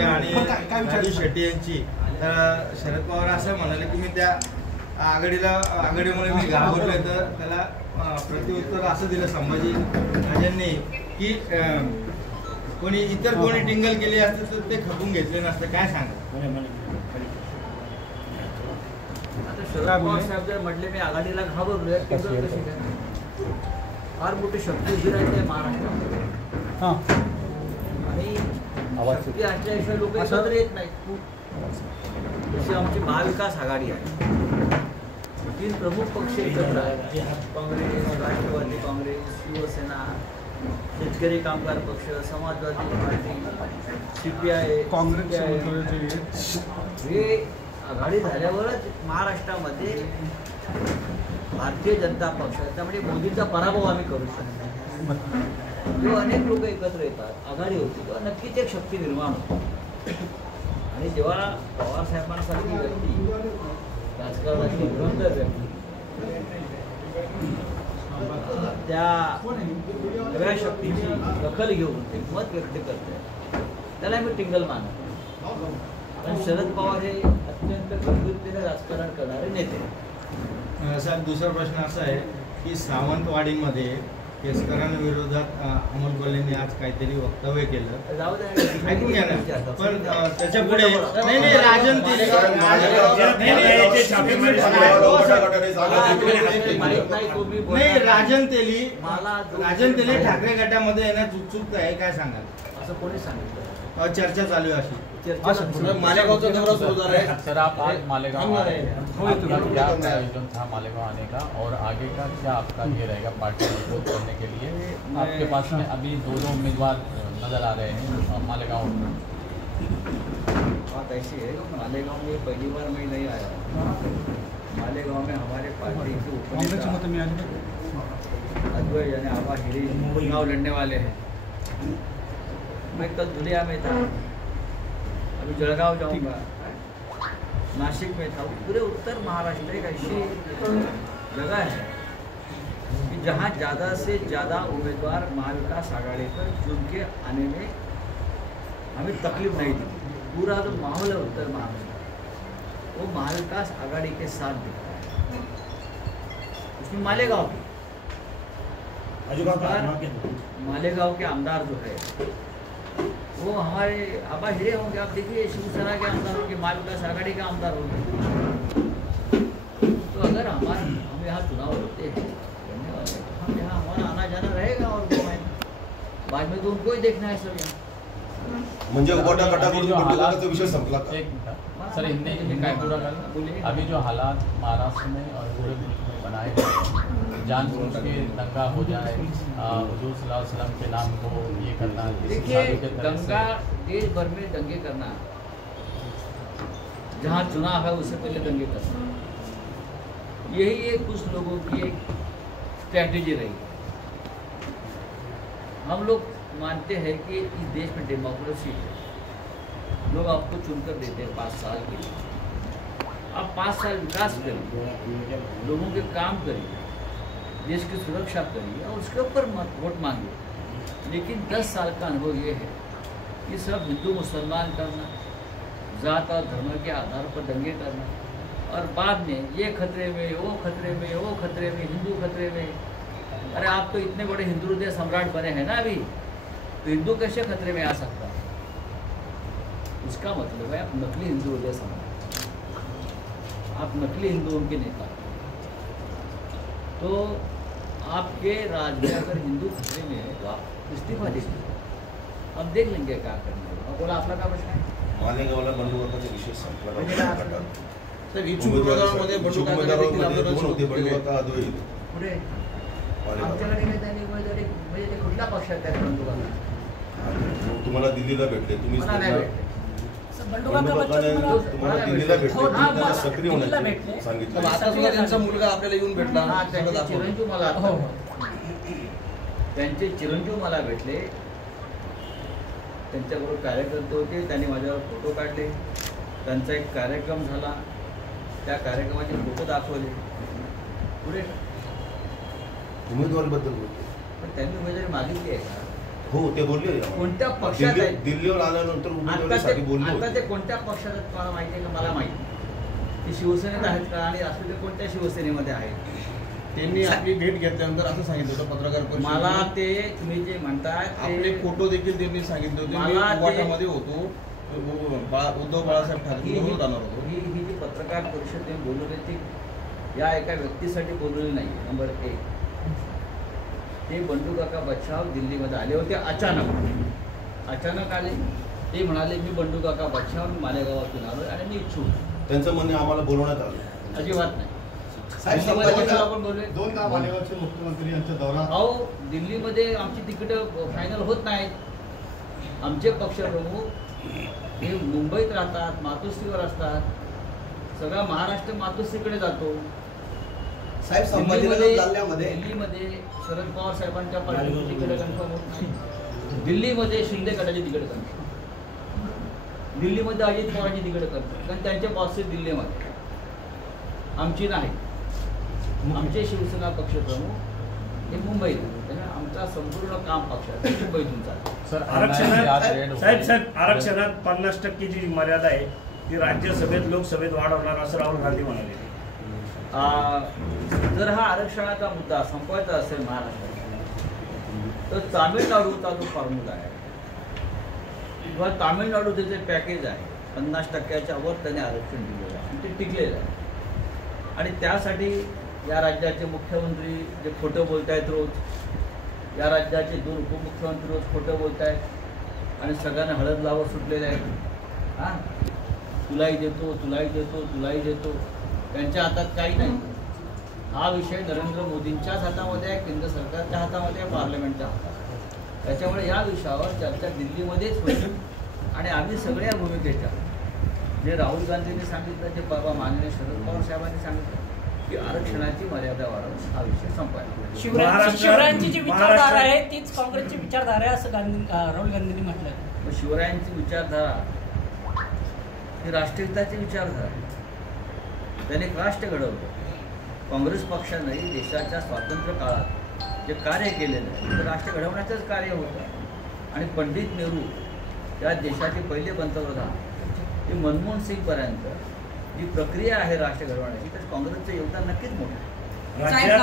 की आणि राजू शेट्टी यांची, तर शरद पवार असं म्हणाले की मी त्या आघाडीमुळे मी घाबरलोय, तर त्याला प्रत्युत्तर असं दिलं संभाजी राजांनी की कोणी इतर कोणी टिंगल केली असते तर ते खपून घेतले नसते. काय सांगा? आता शरद पवार साहेब जर म्हटले मी आघाडीला घाबरलोय, टिंगल कशी काय? फार मोठी शक्ती उभी राहते महाराष्ट्रामध्ये आणि शक्ती असल्याशिवाय लोक एकत्र येत नाहीत. जशी आमची महाविकास आघाडी आहे, 3 प्रमुख पक्ष एकत्र आहेत, काँग्रेस, राष्ट्रवादी काँग्रेस, शिवसेना, शेतकरी कामगार पक्ष, समाजवादी पार्टी, CPI, काँग्रेस. हे आघाडी झाल्यावरच महाराष्ट्रामध्ये भारतीय जनता पक्ष, त्यामुळे मोदींचा पराभव आम्ही करू शकतो. जेव्हा अनेक लोक एकत्र येतात, आघाडी होती, तेव्हा नक्कीच एक शक्ती निर्माण होते. आणि जेव्हा पवार साहेबांसारखी व्यक्ती, राजकारणाची धुरंधर व्यक्ती, त्या नव्या शक्तीची दखल घेऊन ते मत व्यक्त करते, त्याला मी टिंगल मानतो. पण शरद पवार हे अत्यंत गंभीरतेने राजकारण करणारे नेते. साहेब, दुसरा प्रश्न असा आहे की सावंतवाडीमध्ये केसकरांविरोधात अमोल कोल्हेंनी आज काहीतरी वक्तव्य केलं, ऐकून घ्या ना. पण त्याच्या पुढे नाही राजन तेली ठाकरे गटामध्ये येण्यास उत्सुकता आहे, काय सांगाल? असं कोणी सांगितलं? चर्चा चालू आहे अशी. मालेगांवचा दौरा सुरू झाला है सर, आप आज मालेगांव आए हैं, क्या आयोजन था मालेगांव आने का और आगे का क्या आपका ये रहेगा पार्टी मजबूत करने के लिए? आपके पास में अभी 2 उम्मीदवार नजर आ रहे हैं मालेगांव में. बात ऐसी है, मालेगांव में पहली बार मैं नहीं आया. मालेगांव में हमारे पार्टी के उपनेता अद्वैत यानी आबा हिरे चुनाव लड़ने वाले हैं. मैं कल धुलिया में था, अभी जलगांव जाऊंगा, नासिक में था. पूरे उत्तर महाराष्ट्र एक ऐसी जगह है कि जहाँ ज़्यादा से ज़्यादा उम्मीदवार महाविकास आघाड़ी पर चुन के आने में हमें तकलीफ नहीं दी. पूरा जो माहौल है उत्तर महाराष्ट्र, वो महाविकास आघाड़ी के साथ दिखता है. उसमें मालेगांव मालेगांव के आमदार जो है वो हमारे आबा हिरे होंगे. आप देखिए, शिवसेना के आमदार होंगे, महाविकास आघाड़ी के आमदार होंगे. तो अगर हम यहाँ चुनाव होते हैं करने वाले, हम यहाँ हमारा आना जाना रहेगा और बाद में तो उनको ही देखना है सब यहाँ. म्हणजे विषय संपला का? सर, अभी जो हालात महाराष्ट्र में और पूरे मुल्क में बनाए गए, जानबूझ के दंगा हो जाए, हुजूर सल्लल्लाहु अलैहि वसल्लम के नाम को ये करना. देखिए, दंगा देश भर में दंगे करना, जहाँ चुनाव है उससे पहले दंगे करना, यही एक कुछ लोगों की एक स्ट्रैटेजी रही. हम लोग मानते हैं कि इस देश में डेमोक्रेसी है, लोग आपको चुनकर देते हैं 5 साल के लिए. आप 5 साल विकास करिए, लोगों के काम करिए, देश की सुरक्षा करिए और उसके ऊपर वोट मांगिए. लेकिन 10 साल का अनुभव ये है कि सब हिंदू मुसलमान करना, जात और धर्म के आधार पर दंगे करना, और बाद में ये खतरे में, वो खतरे में, वो खतरे में, हिंदू खतरे में. अरे आप तो इतने बड़े हिंदू हृदय सम्राट बने हैं ना अभी, तो हिंदू कैसे खतरे में आ सकता है? इसका मतलब है आप नकली हिंदू हृदय सम्राट, आप नकली हिंदुओं के नेता. तो आपके राज्य में अगर हिंदू खतरे में है तो आप इस्तीफा दीजिए, अब देख लेंगे क्या करना है. बोला आपला का प्रश्न आहे? मालेगावला बंडूबाचा विषय संपला. तर इच्छुक उमेदवारांमध्ये पुढे आमच्याकडे काही त्यांनी उमेदवारी म्हणजे ते कुठल्या पक्षात आहेत बंडूबाबा? तुम्हाला दिल्लीला भेटले, तुम्ही तुम्हाला दिल्लीला भेटले, त्यांना सक्रिय होण्याचे सांगितलं. आता सुद्धा त्यांचा मुलगा आपल्याला येऊन भेटला, त्यांचे चिरंजीव मला भेटले, त्यांच्याबरोबर कार्यकर्ते होते, त्यांनी माझ्यावर फोटो काढले, त्यांचा एक कार्यक्रम झाला, त्या कार्यक्रमाचे फोटो दाखवले. पुढे उमेदवारीबद्दल बोलतो, पण त्यांनी उमेदवारी मागितली आहे का? हो ते बोलले कोणत्या पक्षात आहेत? दिल्लीवर आल्यानंतर उमेदवारीसाठी बोलले आता होते. ते कोणत्या पक्षात आहेत मला माहिती आहे का? मला माहिती. ते शिवसेनेत आहेत का आणि असले ते कोणत्या शिवसेनेमध्ये आहेत? त्यांनी आपली भेट घेतल्यानंतर असं सांगितलं होतं पत्रकार परिषदेत. मला ते तुम्ही जे म्हणताय आपले फोटो देखील त्यांनी सांगितले होते. मी मला ते- उभाटामध्ये होतो, उद्धव बाळासाहेब ठाकरे बरोबर राहणार होतो. ही जी पत्रकार परिषद त्यांनी बोलवली ती या एका व्यक्तीसाठी बोलवली नाही. नंबर 1, ते बंडू काका बच्छाव दिल्लीमध्ये आले होते अचानक आले. ते म्हणाले मी बंडू काका बच्छाव मी मालेगावातून आलो आणि मी इच्छुक. त्यांचं म्हणणे आम्हाला बोलवण्यात आलं. अजिबात नाही. साहेब, दिल्लीमध्ये संभाजी आपण बोलले. दोनदा मालेगावचे मुख्यमंत्री यांचा दौरा. अहो दिल्लीमध्ये आमची तिकीटं फायनल होत नाहीत. आमचे पक्षप्रमुख हे मुंबईत राहतात, मातोश्रीवर असतात. सगळा महाराष्ट्र मातोश्रीकडे जातो. साहेब, संभाजीनगर जिल्ह्यामध्ये दिल्लीमध्ये शरद पवार साहेबांच्या पार्टीची तिकीट कन्फर्म होत नाही. दिल्लीमध्ये शिंदे गटाची तिकीट कन्फर्म. दिल्लीमध्ये अजित पवारांची तिकीट कन्फर्म, कारण त्यांचे बॉसेस दिल्लीमध्ये, आमची नाही. आमचे शिवसेना पक्षप्रमुख हे मुंबईत. त्यामुळे आमचा संपूर्ण काम पक्षाचं मुंबईतून चालतं. सर साहेब आरक्षणात 50% जी मर्यादा आहे ती राज्यसभेत लोकसभेत वाढवणार असं राहुल गांधी म्हणाले. जर हा आरक्षणाचा मुद्दा संपवायचा असेल महाराष्ट्रात, तर तामिळनाडूचा जो फॉर्म्युला आहे किंवा तामिळनाडूचं जे पॅकेज आहे 50%च्या वर त्याने आरक्षण दिलेलं आहे आणि ते टिकलेलं आहे. आणि त्यासाठी या राज्याचे मुख्यमंत्री जे खोटं बोलत आहेत रोज, या राज्याचे 2 उपमुख्यमंत्री रोज खोटं बोलत आहेत आणि सगळ्यांना हळद लावत सुटलेले आहेत. हां, तुलाही देतो, तुलाही देतो, तुलाही देतो. त्यांच्या हातात काही नाही. हा विषय नरेंद्र मोदींच्याच हातामध्ये आहे, केंद्र सरकारच्या हातामध्ये आहे, पार्लमेंटच्या हातात. त्याच्यामुळे या विषयावर चर्चा दिल्लीमध्येच होईल. आणि आम्ही सगळ्या भूमिकेच्या जे राहुल गांधींनी सांगितलं, जे बाबा माननीय शरद पवार साहेबांनी सांगितलं की आरक्षणाची मर्यादा वाढवून हा विषय संपवायचा. शिवरायांची जी विचारधारा आहे तीच काँग्रेसची विचारधारा आहे असं राहुल गांधींनी म्हटलं. मग शिवरायांची विचारधारा ही राष्ट्रहिताची विचारधारा आहे. त्याने राष्ट्र घडवलं. काँग्रेस पक्षानेही देशाच्या स्वातंत्र्य काळात जे कार्य केलेलं आहे ते राष्ट्र घडवण्याचंच कार्य होतं. आणि पंडित नेहरू या देशाचे पहिले पंतप्रधान ते मनमोहन सिंगपर्यंत जी प्रक्रिया आहे राष्ट्र घडवण्याची, तर काँग्रेसचं योगदान नक्कीच मोठं आहे. राज्यात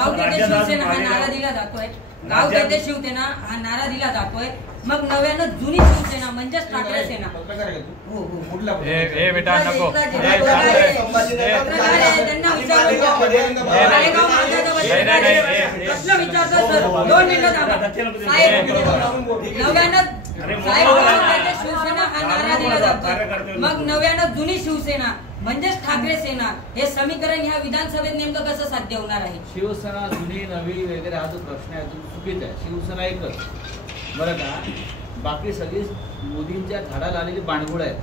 शिवसेना हा नारा दिला जातोय, गाव तेथे शिवसेना हा नारा दिला जातोय. मग नव्यानं जुनी शिवसेना म्हणजेच ठाकरे सेना. हो हो बेटा नको त्यांना प्रश्न विचारतो सर, 2 मिनिटं थांबा. साहेब, नव्यानं शिवसेना हा नारा दिला जातोय. मग नव्यानं जुनी शिवसेना म्हणजेच ठाकरे सेना हे समीकरण ह्या विधानसभेत नेमकं कसं साध्य होणार आहे? शिवसेना जुनी नवी वगैरे हा जो प्रश्न आहे तो चुकीचा आहे. शिवसेना एकच बरं का. बाकी सगळी मोदींच्या झाडाला आलेली बाणगुळ आहेत.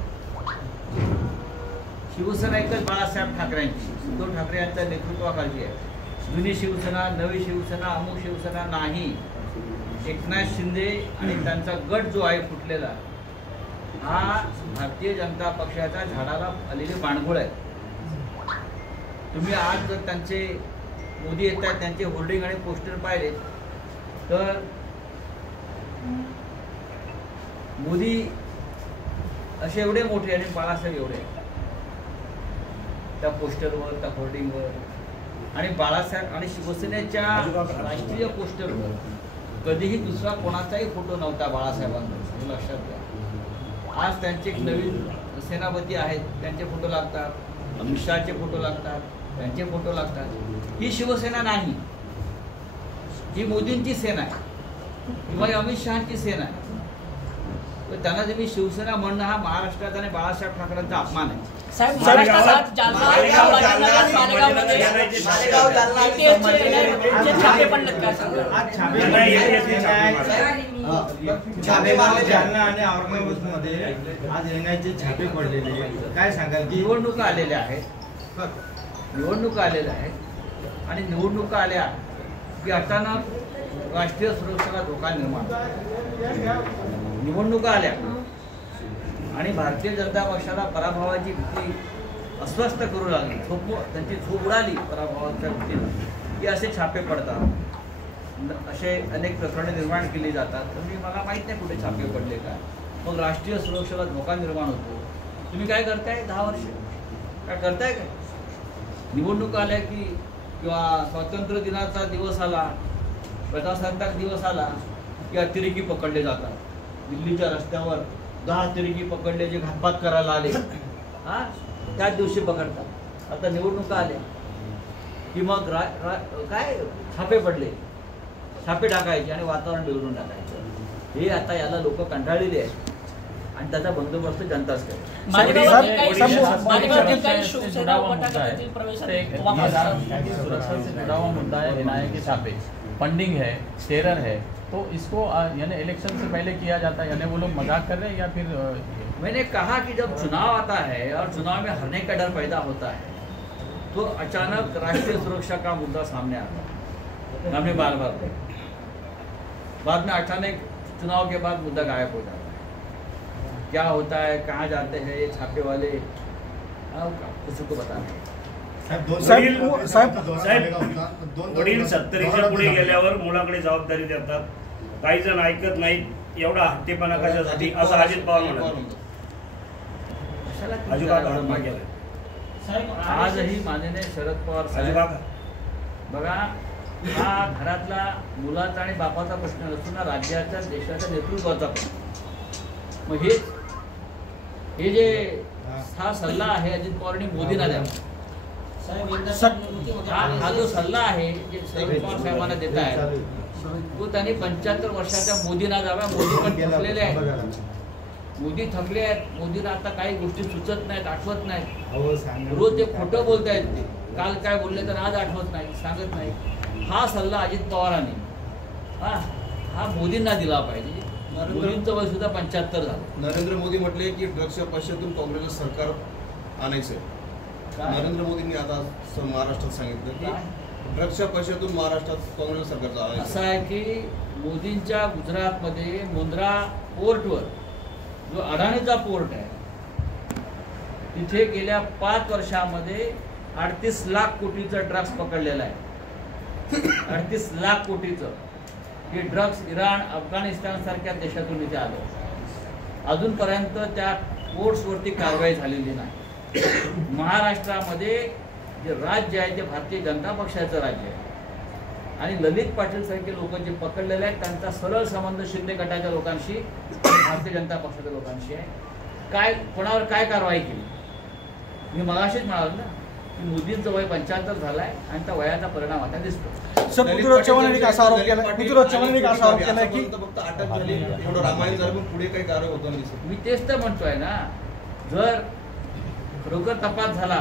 शिवसेना एकच बाळासाहेब ठाकरेंची, उद्धव ठाकरे यांच्या नेतृत्वाखाली आहे. जुनी शिवसेना, नवी शिवसेना, अमुक शिवसेना नाही. एकनाथ शिंदे आणि त्यांचा गट जो आहे फुटलेला, हा भारतीय जनता पक्षाच्या झाडाला आलेले बाणगुळ आहेत. तुम्ही आज जर त्यांचे मोदी येत आहेत त्यांचे होर्डिंग आणि पोस्टर पाहिले तर मोदी असे एवढे मोठे आणि बाळासाहेब एवढे त्या पोस्टरवर, त्या होर्डिंगवर. आणि बाळासाहेब आणि शिवसेनेच्या राष्ट्रीय पोस्टरवर कधीही दुसरा कोणाचाही फोटो नव्हता बाळासाहेबांचा, हे लक्षात घ्या. आज त्यांचे एक नवीन सेनापती आहेत, त्यांचे फोटो लागतात. अमित शहाचे फोटो लागतात, त्यांचे फोटो लागतात. ही शिवसेना नाही, ही मोदींची सेना आहे किंवा अमित शहाची सेना आहे. तर त्यांना तुम्ही शिवसेना म्हणणं हा महाराष्ट्रात आणि बाळासाहेब ठाकरेंचा अपमान आहे. साहेब, महाराष्ट्रात जालना आणि औरंगाबादमध्ये आज एनआयचे छापे पडलेले, काय सांगाल? की निवडणुका आलेल्या आहेत, निवडणुका आलेल्या आहेत आणि निवडणुका आल्या की अचानक राष्ट्रीय सुरक्षेला धोका निर्माण. निवडणुका आल्या आणि भारतीय जनता पक्षाला पराभवाची भीती अस्वस्थ करू लागली, त्यांची झोप उडाली पराभवाच्या भीतीनं, की असे छापे पडतात. असे अनेक प्रकरणे निर्माण केली जातात. तर मला माहीत नाही कुठे छापे पडले का. मग राष्ट्रीय सुरक्षेला धोका निर्माण होतो. तुम्ही काय करताय 10 वर्ष काय करताय काय. निवडणूक आल्या की किंवा स्वातंत्र्य दिनाचा दिवस आला, प्रजासत्ताक दिवस आला की अतिरेकी पकडले जातात. दिल्लीच्या रस्त्यावर 10 अतिरेकी पकडले जे घातपात करायला आले, त्याच दिवशी पकडतात. आता निवडणुका आल्या की मग काय छापे पडले, छापे टाकायचे आणि वातावरण बिघडून टाकायचं. हे आता याला लोक कंटाळलेले आहेत आणि त्याचा बंदोबस्त जनताच करेल. सुरक्षा से जुड़ा हुआ मुद्दा है, एनआईए के छापे, फंडिंग है, टेरर है, तो इसको यानी इलेक्शन से पहले किया जाता है, यानी वो लोग मजाक कर रहे हैं या फिर मैंने कहा कि जब चुनाव आता है और चुनाव में हारने का डर पैदा होता है तो अचानक राष्ट्रीय सुरक्षा का मुद्दा सामने आता है. हमने बार बार देखा, बाद में अचानक चुनाव के बाद मुद्दा गायब हो जाता है. क्या होता है, कहाँ जाते हैं ये छापे वाले, किसी को पता नहीं. वडील 70च्या पुढे गेल्यावर मुलाकडे जबाबदारी देतात. काही जण ऐकत नाहीत. एवढा हट्टीपणा कशासाठी असं अजित पवार म्हणतात. आजही माननीय शरद पवार साहेब बघा, हा घरातला मुलाचा आणि बापाचा प्रश्न नसून राज्याच्या देशाच्या नेतृत्वाचा प्रश्न. मग हे जे हा सल्ला आहे अजित पवारांनी मोदींना द्यावा. हा जो सल्ला आहे जे शरद पवार साहेबांना देत आहे तो त्यांनी 75 वर्षाच्या मोदींना द्यावा. मोदी पण थकलेले आहेत. मोदी थकले आहेत. मोदींना आता काही गोष्टी सुचत नाहीत, आठवत नाहीत. रोज ते खोटं बोलतायत. ते काल काय बोलले तर आज आठवत नाही, सांगत नाही. हा सल्ला अजित पवारांनी हा मोदींना दिला पाहिजे. मोदींचं वय सुद्धा 75 झालं. नरेंद्र मोदी म्हटले की ड्रग्सच्या पैशातून काँग्रेसचं सरकार आणायचंय. नरेंद्र मोदींनी आता महाराष्ट्रात सांगितलं की ड्रग्सच्या पैशातून महाराष्ट्रात काँग्रेस सरकारचं आणायचं. असं आहे की मोदींच्या गुजरातमध्ये मुंद्रा पोर्टवर जो अडाणीचा पोर्ट आहे तिथे गेल्या 5 वर्षामध्ये 38 लाख कोटीचं ड्रग्स पकडलेलं आहे. 38 लाख कोटीचं. हे ड्रग्स इराण, अफगाणिस्तान सारख्या देशातून इथे आलं. अजूनपर्यंत त्या पोर्ट्सवरती कारवाई झालेली नाही. महाराष्ट्रामध्ये जे राज्य आहे ते भारतीय जनता पक्षाचं राज्य आहे आणि ललित पाटील सारखे लोक जे पकडलेले आहेत त्यांचा सरळ संबंध शिंदे गटाच्या लोकांशी, भारतीय जनता पक्षाच्या लोकांशी आहे. काय कोणावर काय कारवाई केली. मी मगाशीच म्हणालो ना की मोदींचं वय 75 झालंय आणि त्या वयाचा परिणाम आता दिसतो. पृथ्वीराज चव्हाणांनी असा आरोप केला की फक्त अटक झाली, एवढं रामायण झालं पण पुढे काही कारवाई होताना दिसत. मी तेच तर म्हणतोय ना, जर खरोखर तपास झाला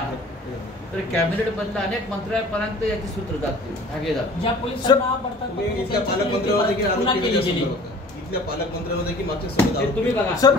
तर कॅबिनेट मधल्या अनेक मंत्र्यांपर्यंत याची सूत्र जातील, धागे जातील. ज्या पोलिसांना इथल्या पालकमंत्र्यांवर देखील आरोप केले. इथल्या पालकमंत्र्यांवर देखील मागच्या सभेत तुम्ही बघा सर